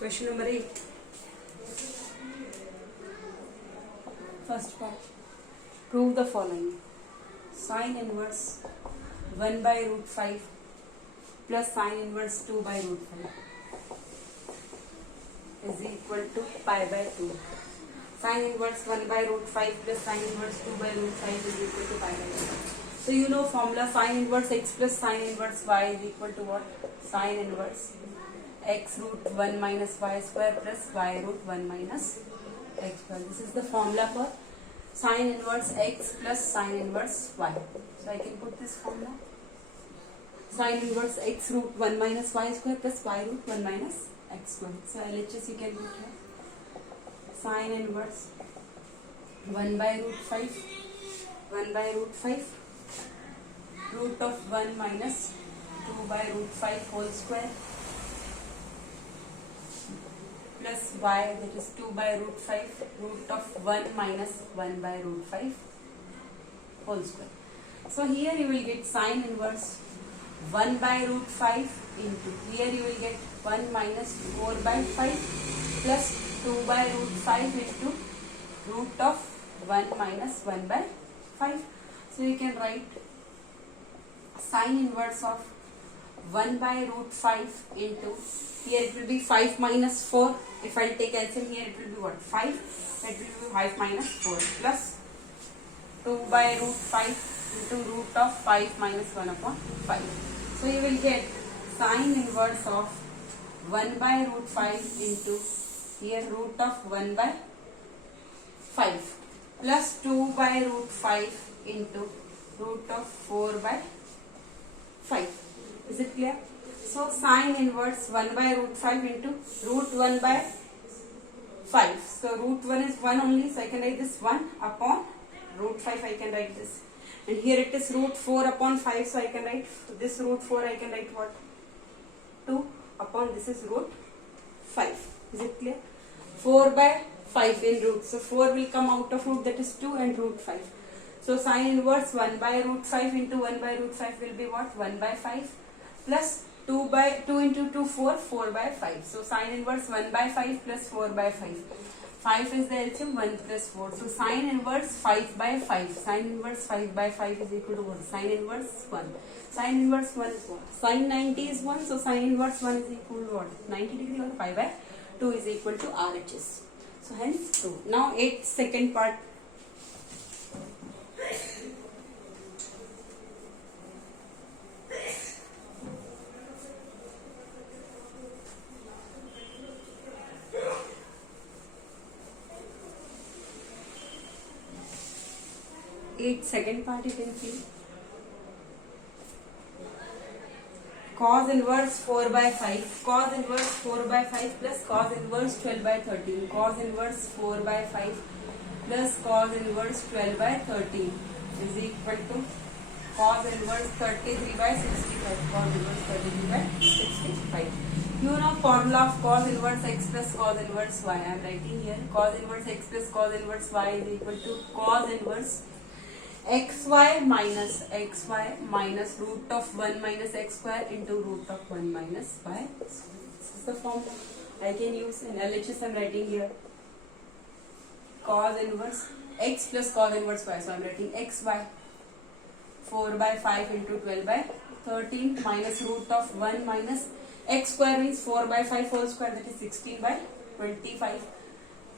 Question number 8. First part. Prove the following. Sine inverse 1 by root 5 plus sine inverse 2 by root 5 is equal to pi by 2. Sine inverse 1 by root 5 plus sine inverse 2 by root 5 is equal to pi by 2. So you know formula sine inverse x plus sine inverse y is equal to what? Sine inverse x root 1 minus y square plus y root 1 minus x square. This is the formula for sine inverse x plus sine inverse y. So I can put this formula. Sine inverse x root 1 minus y square plus y root 1 minus x square. So LHS you can put here. Sine inverse 1 by root 5, 1 by root 5, root of 1 minus 2 by root 5 whole square plus y, that is 2 by root 5, root of 1 minus 1 by root 5 whole square. So here you will get sine inverse 1 by root 5 into, here you will get 1 minus 4 by 5 plus 2 by root 5 into root of 1 minus 1 by 5. So you can write sine inverse of 1 by root 5 into, here it will be 5 minus 4. If I take LCM here, it will be what? 5. It will be 5 minus 4 plus 2 by root 5 into root of 5 minus 1 upon 5. So you will get sine inverse of 1 by root 5 into, here root of 1 by 5 plus 2 by root 5 into root of 4 by 5. Is it clear? So sine inverse 1 by root 5 into root 1 by 5. So root 1 is 1 only, so I can write this 1 upon root 5, I can write this. And here it is root 4 upon 5, so I can write this root 4, I can write what? 2 upon this is root 5. Is it clear? 4 by 5 in root. So 4 will come out of root, that is 2 and root 5. So sine inverse 1 by root 5 into 1 by root 5 will be what? 1 by 5 plus 2 by 2 into 2, 4, 4 by 5. So sine inverse 1 by 5 plus 4 by 5. 5 is the LCM, 1 plus 4. So sine inverse 5 by 5. Sine inverse 5 by 5 is equal to what? Sine inverse 1. Sine inverse 1 is what? Sine 90 is 1. So sine inverse 1 is equal to what? 90 degree, or 5 by 2 is equal to RHS. So hence 2. Now 8th second part. Second part you can see. Cos inverse 4 by 5. Cos inverse 4 by 5 plus cos inverse 12 by 13. Cos inverse 4 by 5 plus cos inverse 12 by 13 is equal to cos inverse 33 by 65. Cos inverse 33 by 65. You know formula of cos inverse x plus cos inverse y. I am writing here cos inverse x plus cos inverse y is equal to cos inverse xy minus root of 1 minus x square into root of 1 minus y. This is the formula I can use in LHS. I am writing here cos inverse x plus cos inverse y. So I am writing xy 4 by 5 into 12 by 13 minus root of 1 minus x square means 4 by 5 whole square, that is 16 by 25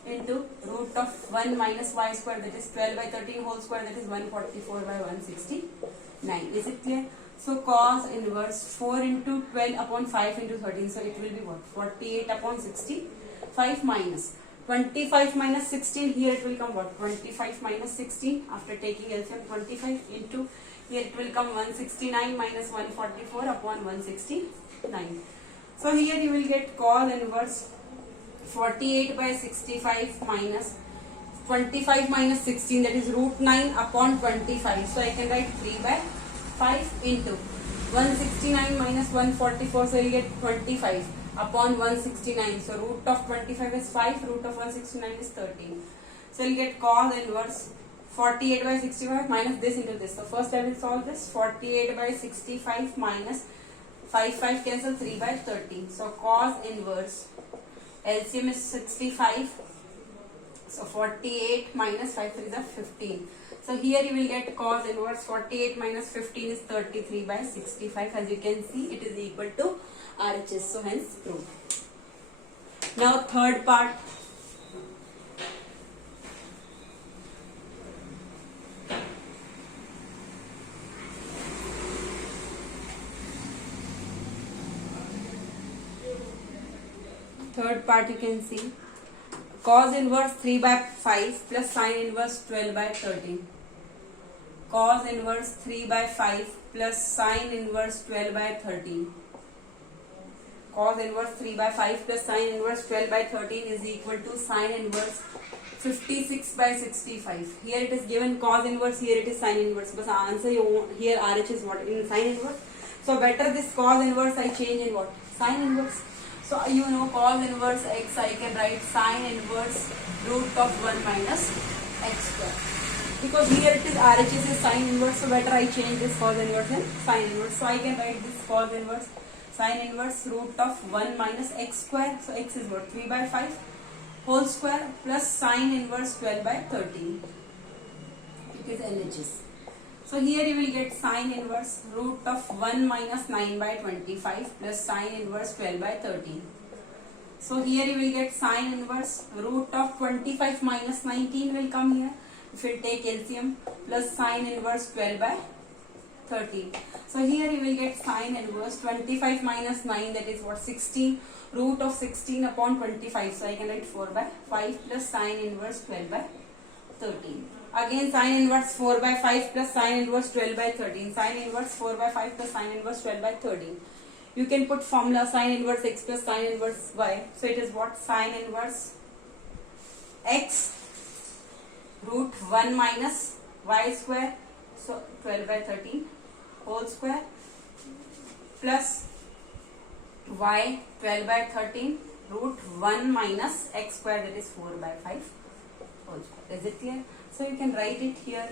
into root of 1 minus y square, that is 12 by 13 whole square, that is 144 by 169. Is it clear? So cos inverse 4 into 12 upon 5 into 13. So it will be what? 48 upon 65 minus 25 minus 16. Here it will come what? 25 minus 16 after taking LCM. 25 into, here it will come 169 minus 144 upon 169. So here you will get cos inverse 48 by 65 minus 25 minus 16, that is root 9 upon 25. So I can write 3 by 5 into 169 minus 144. So you get 25 upon 169. So root of 25 is 5, root of 169 is 13. So you get cos inverse 48 by 65 minus this into this. So first I will solve this. 48 by 65 minus 5 cancel, 3 by 13. So cos inverse LCM is 65. So 48 minus 5 is a 15. So here you will get cos inverse 48 minus 15 is 33 by 65. As you can see, it is equal to RHS. So hence proved. Now third part. Third part you can see. Cos inverse 3 by 5 plus sin inverse 12 by 13. Cos inverse 3 by 5 plus sin inverse 12 by 13. Cos inverse 3 by 5 plus sin inverse 12 by 13 is equal to sin inverse 56 by 65. Here it is given cos inverse, here it is sin inverse. But answer you want, here RH is what? In sin inverse. So better this cos inverse I change in what? Sin inverse. So you know cos inverse x, I can write sin inverse root of 1 minus x square. Because here it is RHS is sin inverse, so better I change this cos inverse and sin inverse. So I can write this cos inverse sin inverse root of 1 minus x square. So x is what? 3 by 5 whole square plus sin inverse 12 by 13. It is LHS. So here you will get sin inverse root of 1 minus 9 by 25 plus sin inverse 12 by 13. So here you will get sin inverse root of 25 minus 19 will come here. If you take LCM plus sin inverse 12 by 13. So here you will get sin inverse 25 minus 9, that is what? 16. Root of 16 upon 25. So I can write 4 by 5 plus sin inverse 12 by 13. Again sin inverse 4 by 5 plus sin inverse 12 by 13. Sin inverse 4 by 5 plus sin inverse 12 by 13. You can put formula sin inverse x plus sin inverse y. So it is what? Sin inverse x root 1 minus y square. So 12 by 13 whole square plus y 12 by 13 root 1 minus x square, that is 4 by 5 whole square. Is it clear? So you can write it here.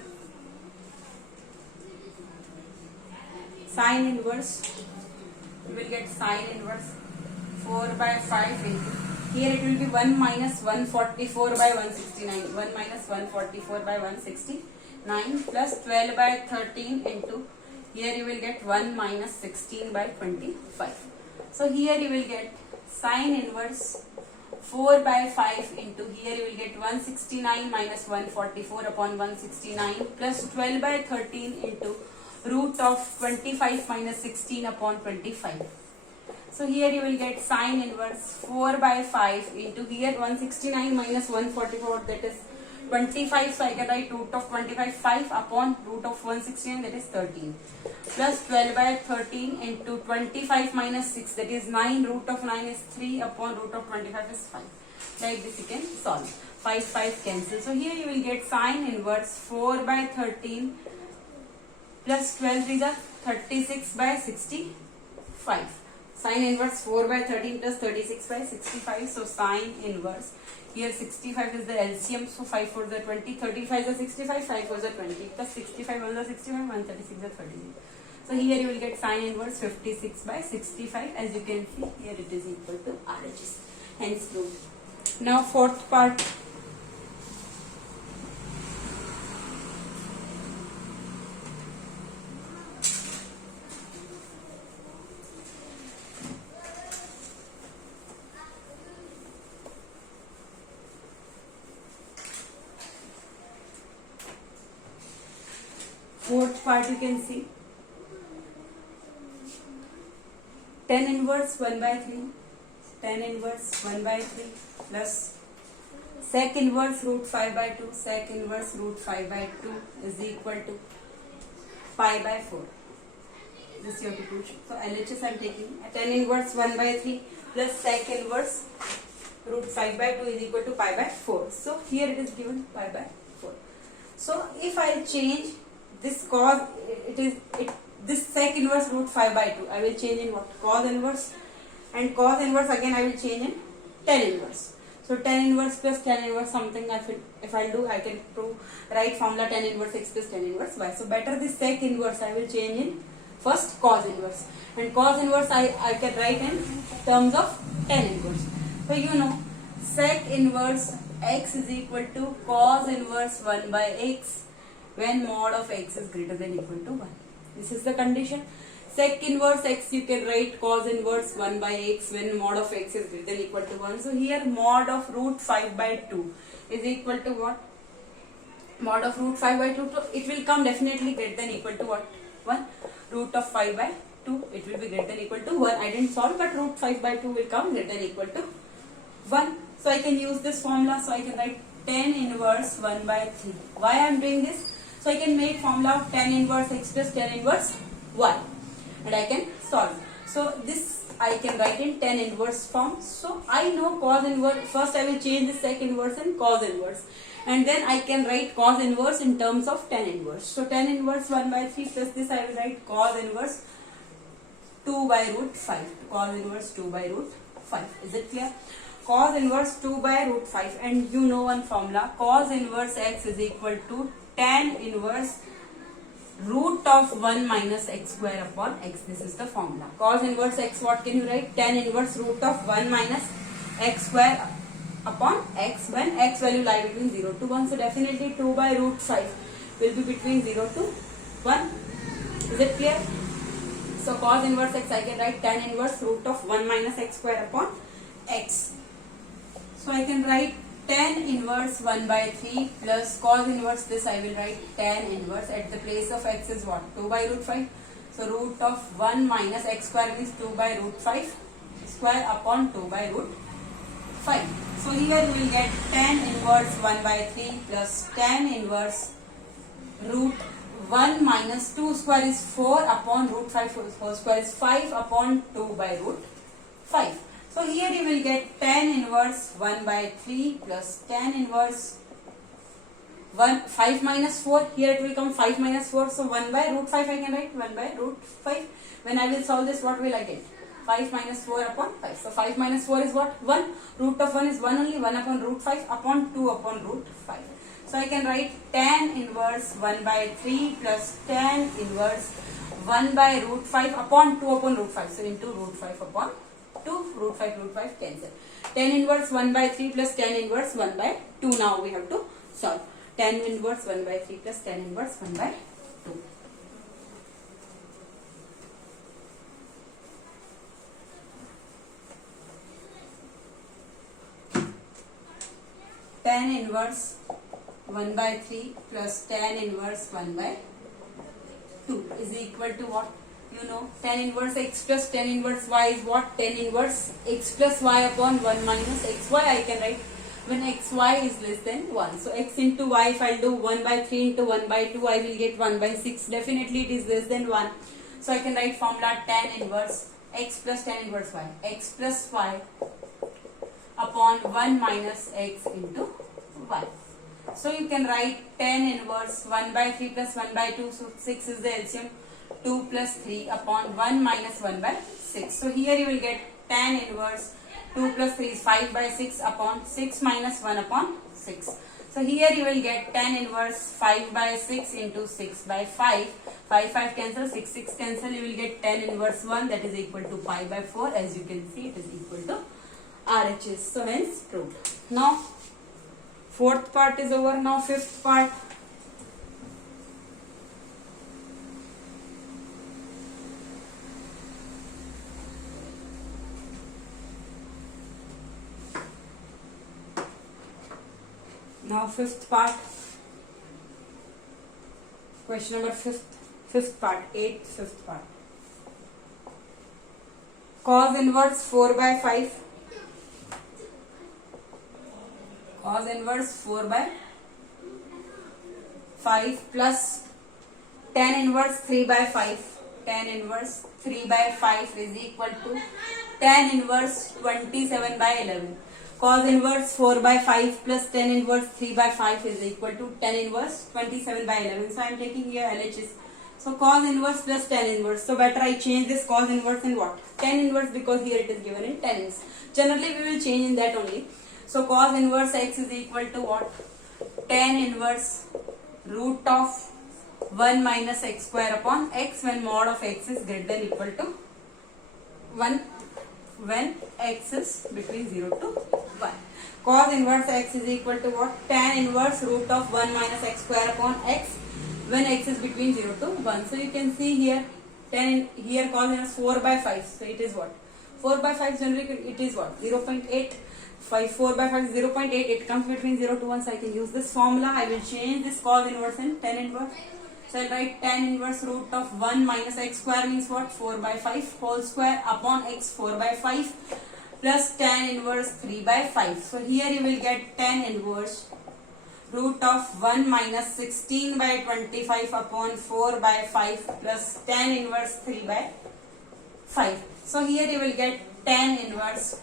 Sin inverse, you will get sin inverse 4 by 5 into, here it will be 1 minus 144 by 169. 1 minus 144 by 169 plus 12 by 13 into, here you will get 1 minus 16 by 25. So here you will get sin inverse 4 by 5 into, here you will get 169 minus 144 upon 169 plus 12 by 13 into root of 25 minus 16 upon 25. So here you will get sin inverse 4 by 5 into, here 169 minus 144, that is 25. So I can write root of 25 5 upon root of 169, that is 13 plus 12 by 13 into 25 minus 6, that is 9. Root of 9 is 3 upon root of 25 is 5. Like this you can solve. 5 cancel. So here you will get sin inverse 4 by 13 plus 12 is a 36 by 65. Sin inverse 4 by 13 plus 36 by 65. So sin inverse, here 65 is the LCM. So 5 for the 20, 35 is the 65, 5 for the 20 plus 65 1 the 65, 136 is the 36. So here you will get sin inverse 56 by 65. As you can see, here it is equal to RHS. Hence proved. Now fourth part. Fourth part you can see. Tan inverse 1 by 3. Tan inverse 1 by 3 plus sec inverse root 5 by 2. Sec inverse root 5 by 2 is equal to pi by 4. This you have to prove. So LHS I am taking. Tan inverse 1 by 3 plus sec inverse root 5 by 2 is equal to pi by 4. So here it is given pi by 4. So if I change this cos, this sec inverse root 5 by 2, I will change in what? Cos inverse, and cos inverse again I will change in tan inverse. So tan inverse plus tan inverse something if I do, I can prove, write formula tan inverse x plus tan inverse y. So better this sec inverse I will change in first cos inverse, and cos inverse I can write in terms of tan inverse. So you know sec inverse x is equal to cos inverse 1 by x when mod of x is greater than equal to 1. This is the condition. Sec inverse x you can write cos inverse 1 by x when mod of x is greater than equal to 1. So here mod of root 5 by 2 is equal to what? Mod of root 5 by 2, so it will come definitely greater than equal to what? 1. Root of 5 by 2, it will be greater than equal to 1. I didn't solve, but root 5 by 2 will come greater than equal to 1. So I can use this formula. So I can write tan inverse 1 by 3. Why I am doing this? So I can make formula of tan inverse x plus tan inverse y, and I can solve. So this I can write in tan inverse form. So I know cos inverse. First I will change the sec inverse and cos inverse, and then I can write cos inverse in terms of tan inverse. So tan inverse 1 by 3 plus this I will write cos inverse 2 by root 5. Cos inverse 2 by root 5. Is it clear? Cos inverse 2 by root 5, and you know one formula. Cos inverse x is equal to tan inverse root of 1 minus x square upon x. This is the formula. Cos inverse x, what can you write? Tan inverse root of 1 minus x square upon x when x value lie between 0 to 1. So definitely 2 by root 5 will be between 0 to 1. Is it clear? So cos inverse x I can write tan inverse root of 1 minus x square upon x. So I can write tan inverse 1 by 3 plus cos inverse this I will write tan inverse. At the place of x is what? 2 by root 5. So root of 1 minus x square means 2 by root 5 square upon 2 by root 5. So here we will get tan inverse 1 by 3 plus tan inverse root 1 minus 2 square is 4 upon root 5 whole square is 5 upon 2 by root 5. So here you will get tan inverse 1 by 3 plus tan inverse 5 minus 4. Here it will come 5 minus 4. So 1 by root 5 I can write 1 by root 5. When I will solve this, what will I get? 5 minus 4 upon 5. So 5 minus 4 is what? 1. Root of 1 is 1 only. 1 upon root 5 upon 2 upon root 5. So I can write tan inverse 1 by 3 plus tan inverse 1 by root 5 upon 2 upon root 5. So into root 5 upon 2, root 5 cancel. Tan inverse 1 by 3 plus tan inverse 1 by 2. Now we have to solve. Tan inverse 1 by 3 plus tan inverse 1 by 2. Tan inverse 1 by 3 plus tan inverse 1 by 2 is equal to what? You know, tan inverse x plus tan inverse y is what? Tan inverse x plus y upon 1 minus xy I can write when xy is less than 1. So x into y, if I do 1 by 3 into 1 by 2, I will get 1 by 6. Definitely it is less than 1. So I can write formula tan inverse x plus tan inverse y. X plus y upon 1 minus x into y. So you can write tan inverse 1 by 3 plus 1 by 2. So 6 is the LCM. 2 plus 3 upon 1 minus 1 by 6. So here you will get tan inverse 2 plus 3 is 5 by 6 upon 6 minus 1 upon 6. So here you will get tan inverse 5 by 6 into 6 by 5. 5 cancel, 6 cancel. You will get tan inverse 1, that is equal to pi by 4. As you can see, it is equal to RHS. So hence proved. Now fourth part is over. Now fifth part. Now fifth part, question number fifth part, fifth part. Cos inverse 4 by 5. Cos inverse 4 by 5 plus tan inverse 3 by 5. Tan inverse 3 by 5 is equal to tan inverse 27 by 11. Cos inverse 4 by 5 plus tan inverse 3 by 5 is equal to tan inverse 27 by 11. So I am taking here LHS. So cos inverse plus tan inverse. So better I change this cos inverse in what? Tan inverse, because here it is given in tans. Generally we will change in that only. So cos inverse x is equal to what? Tan inverse root of 1 minus x square upon x when mod of x is greater than equal to 1. when x is between 0 to 1. Cos inverse x is equal to what? Tan inverse root of 1 minus x square upon x when x is between 0 to 1. So you can see here, here cos inverse 4 by 5. So it is what? 4 by 5 generally it is what? 0.8. 4 by 5 is 0.8. It comes between 0 to 1. So I can use this formula. I will change this cos inverse in tan inverse. So I'll write tan inverse root of 1 minus x square means what? 4 by 5 whole square upon x 4 by 5 plus tan inverse 3 by 5. So here you will get tan inverse root of 1 minus 16 by 25 upon 4 by 5 plus tan inverse 3 by 5. So here you will get tan inverse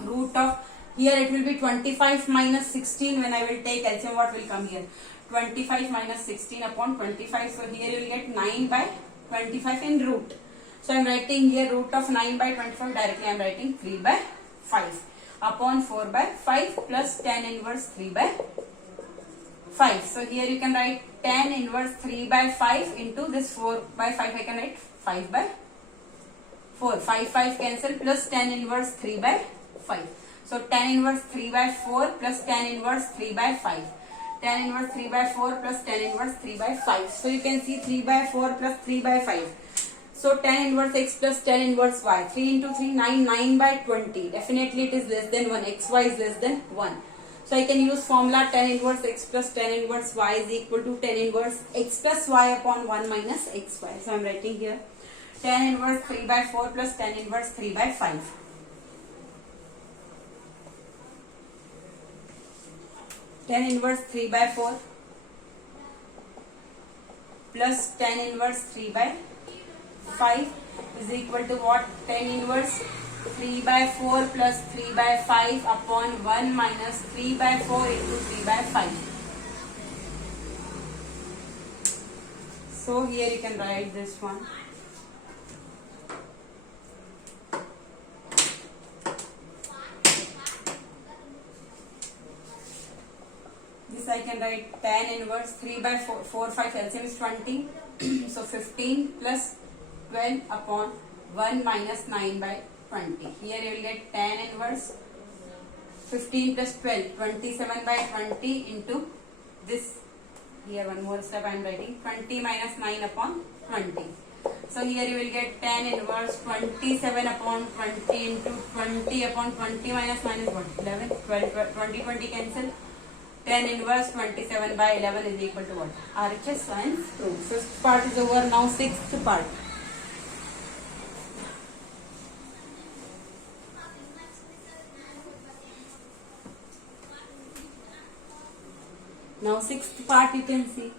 root of, here it will be 25 minus 16 when I will take LCM, what will come here? 25 minus 16 upon 25. So here you will get 9 by 25 in root. So I am writing here root of 9 by 25, directly I am writing 3 by 5 upon 4 by 5 plus tan inverse 3 by 5. So here you can write tan inverse 3 by 5 into this 4 by 5, I can write 5 by 4. 5 cancel plus tan inverse 3 by 5. So tan inverse 3 by 4 plus tan inverse 3 by 5. Tan inverse 3 by 4 plus tan inverse 3 by 5. So you can see 3 by 4 plus 3 by 5. So tan inverse x plus tan inverse y. 3 into 3, 9. 9 by 20. Definitely it is less than 1. xy is less than 1. So I can use formula tan inverse x plus tan inverse y is equal to tan inverse x plus y upon 1 minus xy. So I am writing here tan inverse 3 by 4 plus tan inverse 3 by 5. Tan inverse 3 by 4 plus tan inverse 3 by 5 is equal to what? Tan inverse 3 by 4 plus 3 by 5 upon 1 minus 3 by 4 into 3 by 5. So here you can write this one. This I can write tan inverse 3 by 4 5 LCM is 20. So 15 plus 12 upon 1 minus 9 by 20. Here you will get tan inverse 15 plus 12, 27 by 20 into this. Here one more step I am writing 20 minus 9 upon 20. So here you will get tan inverse 27 upon 20 into 20 upon 20 minus 9 is what? 11, 12, 20, 20 cancel. Tan inverse 27 by 11 is equal to what? RHS science proved. Fifth part is over. Now sixth part. Now sixth part you can see.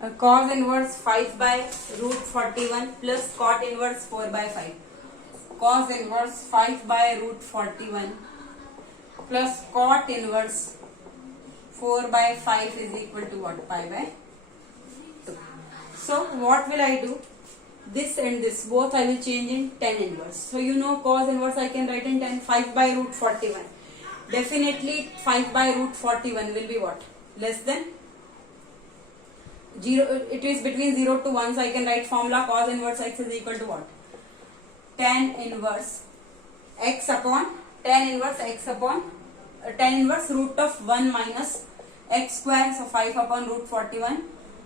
A cos inverse 5 by root 41 plus cot inverse 4 by 5. Cos inverse 5 by root 41 plus cot inverse 4 by 5 is equal to what? Pi by 2. So what will I do? This and this both I will change in tan inverse. So you know cos inverse I can write in tan 5 by root 41. Definitely 5 by root 41 will be what? Less than 0. It is between 0 to 1. So I can write formula cos inverse x is equal to what? Tan inverse x upon tan inverse x upon tan inverse root of 1 minus x square. So 5 upon root 41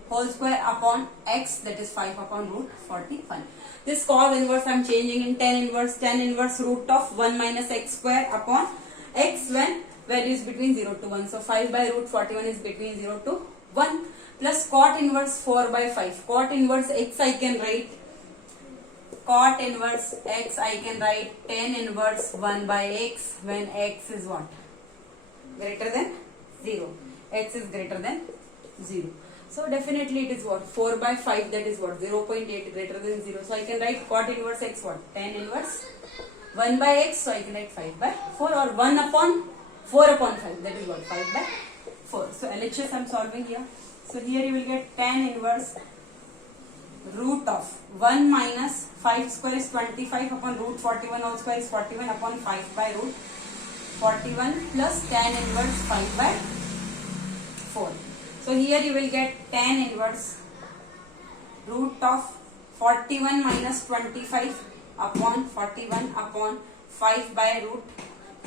whole square upon x, that is 5 upon root 41. This cos inverse I am changing in tan inverse root of 1 minus x square upon x when value is between 0 to 1. So 5 by root 41 is between 0 to 1 plus cot inverse 4 by 5. Cot inverse x I can write cot inverse x I can write tan inverse 1 by x when x is what? Greater than 0. X is greater than 0. So definitely it is what? 4 by 5, that is what? 0.8 greater than 0. So I can write cot inverse x what? Tan inverse 1 by x. So I can write 5 by 4 or 1 upon 4 upon 5. That is what? 5 by 4. So LHS I am solving here. So here you will get tan inverse root of 1 minus 5 square is 25 upon root 41 whole square is 41 upon 5 by root 41 plus tan inverse 5 by 4. So here you will get tan inverse root of 41 minus 25 upon 41 upon 5 by root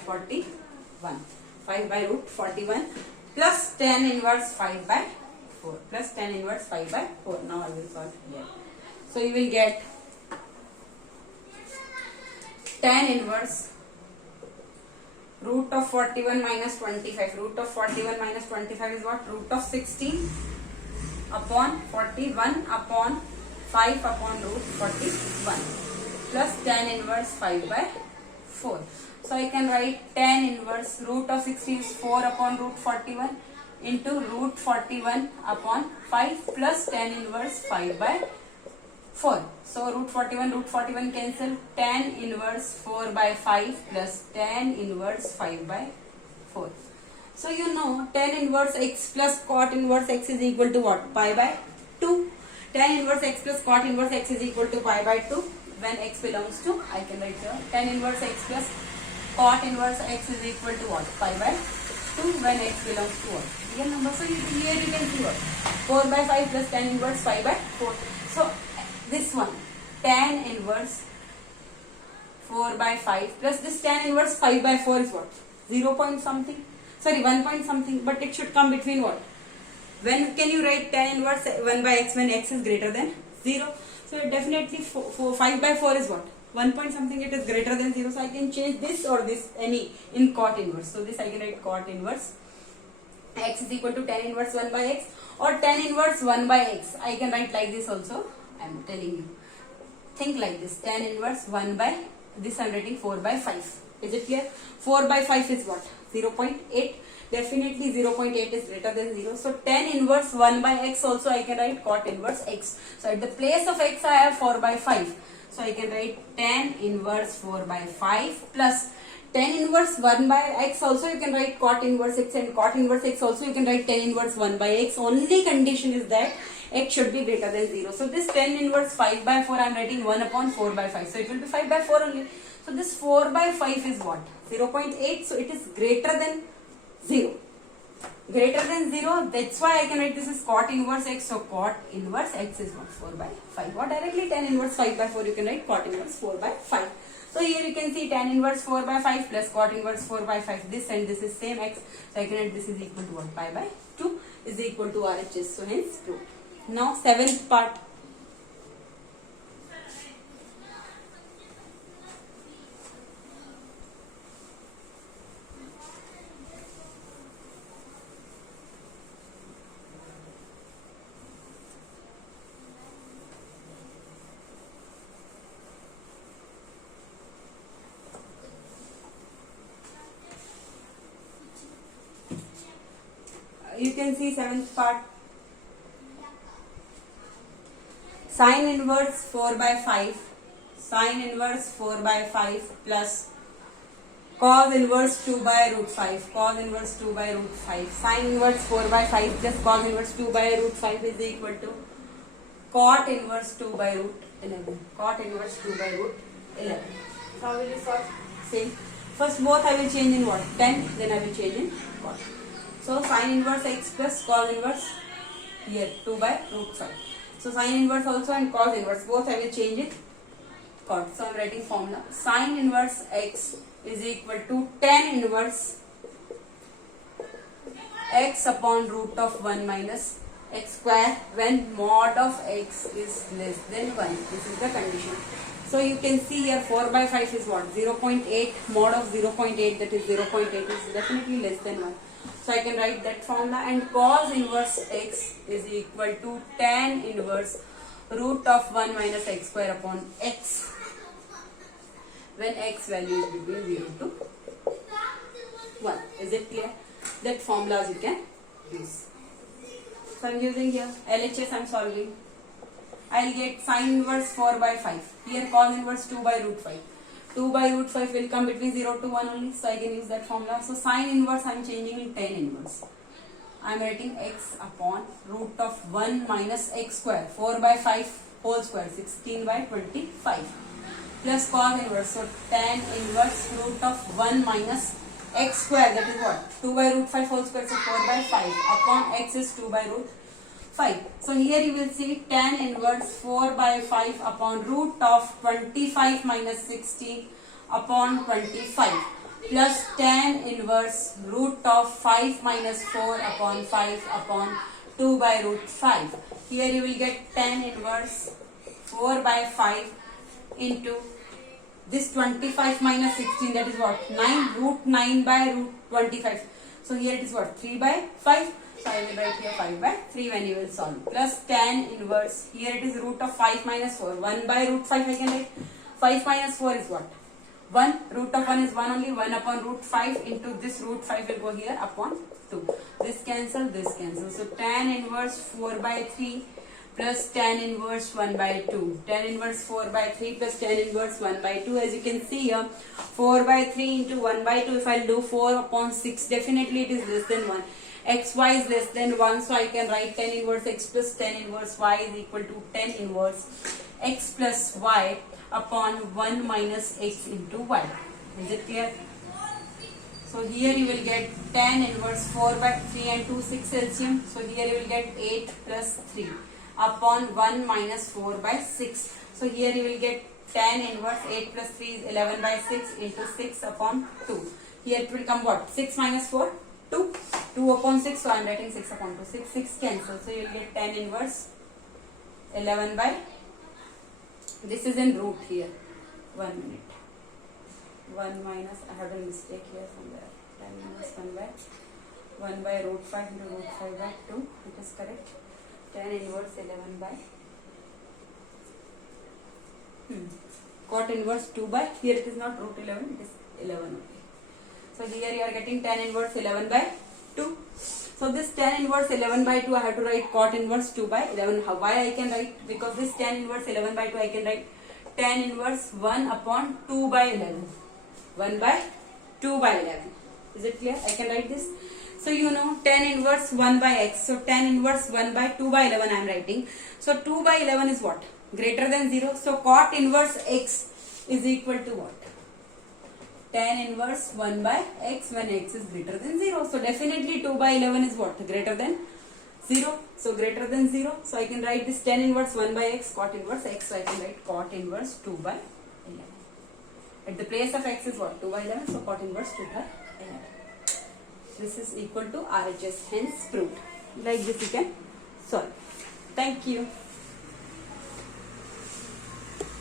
41. 5 by root 41 plus tan inverse 5 by 4 plus tan inverse 5 by 4. Now I will solve here. So you will get tan inverse root of 41 minus 25. Root of 41 minus 25 is what? Root of 16 upon 41 upon 5 upon root 41 plus tan inverse 5 by 4. So I can write tan inverse root of 16 is 4 upon root 41 into root 41 upon 5 plus tan inverse 5 by 4. So root 41 cancel. Tan inverse 4 by 5 plus tan inverse 5 by 4. So you know tan inverse x plus cot inverse x is equal to what? Pi by 2. Tan inverse x plus cot inverse x is equal to pi by 2 when x belongs to, I can write here, tan inverse x plus cot inverse x is equal to what? Pi by 2 when x belongs to what? Real number. So here you can see what? 4 by 5 plus tan inverse 5 by 4. So this one, tan inverse 4 by 5 plus this tan inverse 5 by 4 is what? 0 point something. Sorry, 1 point something, but it should come between what? When can you write tan inverse 1 by x when x is greater than 0? So definitely 5 by 4 is what? 1 point something, it is greater than 0. So I can change this or this, any, in cot inverse. So this I can write cot inverse x is equal to tan inverse 1 by x or tan inverse 1 by x. I can write like this also. I am telling you. Think like this. Tan inverse 1 by, this I am writing 4 by 5. Is it clear? 4 by 5 is what? 0.8. Definitely 0.8 is greater than 0. So tan inverse 1 by x also I can write cot inverse x. So at the place of x I have 4 by 5. So I can write tan inverse 4 by 5 plus tan inverse 1 by x also you can write cot inverse x, and cot inverse x also you can write tan inverse 1 by x. Only condition is that x should be greater than 0. So this tan inverse 5 by 4 I am writing 1 upon 4 by 5. So it will be 5 by 4 only. So this 4 by 5 is what? 0.8. So it is greater than 0. Greater than 0. That's why I can write this is cot inverse x. So cot inverse x is what? 4 by 5. Or directly tan inverse 5 by 4 you can write cot inverse 4 by 5. So here you can see tan inverse 4 by 5 plus cot inverse 4 by 5. This and this is same x. So I can write this is equal to what? Pi by 2 is equal to RHS. So hence proved. Now 7th part. You can see 7th part. Sin inverse 4 by 5. Sin inverse 4 by 5 plus cos inverse 2 by root 5. Cos inverse 2 by root 5. Sin inverse 4 by 5 plus cos inverse 2 by root 5 is equal to cot inverse 2 by root 11. Cot inverse 2 by root 11. So how will you solve? Same. First both I will change in what? 10. Then I will change in cot. So sin inverse x plus cos inverse here 2 by root 5. So sin inverse also and cos inverse both I will change it cot. So I am writing formula. Sin inverse x is equal to tan inverse x upon root of 1 minus x square when mod of x is less than 1. This is the condition. So you can see here 4 by 5 is what? 0.8. Mod of 0.8, that is 0.8 is definitely less than 1. So I can write that formula, and cos inverse x is equal to tan inverse root of 1 minus x square upon x when x value is between 0 to 1. Is it clear? That formulas you can use. So I am using here LHS I am solving. I will get sin inverse 4 by 5. Here cos inverse 2 by root 5. 2 by root 5 will come between 0 to 1 only. So I can use that formula. So sin inverse I am changing in tan inverse. I am writing x upon root of 1 minus x square. 4 by 5 whole square. 16 by 25. Plus cos inverse. So tan inverse root of 1 minus x square. That is what? 2 by root 5 whole square. So 4 by 5 upon x is 2 by root 5. So here you will see tan inverse 4 by 5 upon root of 25 minus 16 upon 25 plus tan inverse root of 5 minus 4 upon 5 upon 2 by root 5. Here you will get tan inverse 4 by 5 into this 25 minus 16, that is what? 9, root 9 by root 25. So here it is what? 3 by 5. So I will write here 5 by 3 when you will solve. Plus tan inverse, here it is root of 5 minus 4. 1 by root 5 I can write. 5 minus 4 is what? 1. Root of 1 is 1 only. 1 upon root 5 into this root 5 will go here upon 2. This cancel, this cancel. So tan inverse 4 by 3 plus tan inverse 1 by 2. Tan inverse 4 by 3 plus tan inverse 1 by 2. As you can see here, 4 by 3 into 1 by 2. If I'll do 4 upon 6, definitely it is less than 1. Xy is less than 1, so I can write tan inverse x plus tan inverse y is equal to tan inverse x plus y upon 1 minus x into y. Is it clear? So here you will get tan inverse 4 by 3 and 2, 6 LCM. So here you will get 8 plus 3 upon 1 minus 4 by 6. So here you will get tan inverse 8 plus 3 is 11 by 6 into 6 upon 2. Here it will come what? 6 minus 4? 2. 2 upon 6. So I am writing 6 upon 2. 6, 6 cancel. So you will get tan inverse 11 by, this is in root here. 1 minute. 1 minus, I have a mistake here somewhere. Tan minus 1 by root 5 into root 5 by 2. It is correct. Tan inverse 11 by cot inverse 2 by, here it is not root 11, it is 11 only. So here you are getting tan inverse 11 by 2. So this tan inverse 11 by 2 I have to write cot inverse 2 by 11. Why I can write? Because this tan inverse 11 by 2 I can write tan inverse 1 upon 2 by 11. 1 by 2 by 11. Is it clear? I can write this. So you know tan inverse 1 by x. So tan inverse 1 by 2 by 11 I am writing. So 2 by 11 is what? Greater than 0. So cot inverse x is equal to what? Tan inverse 1 by x when x is greater than 0. So definitely 2 by 11 is what? Greater than 0. So greater than 0. So I can write this tan inverse 1 by x, cot inverse x. So I can write cot inverse 2 by 11. At the place of x is what? 2 by 11. So cot inverse 2 by 11. This is equal to RHS, hence proved. Like this you can solve. Thank you.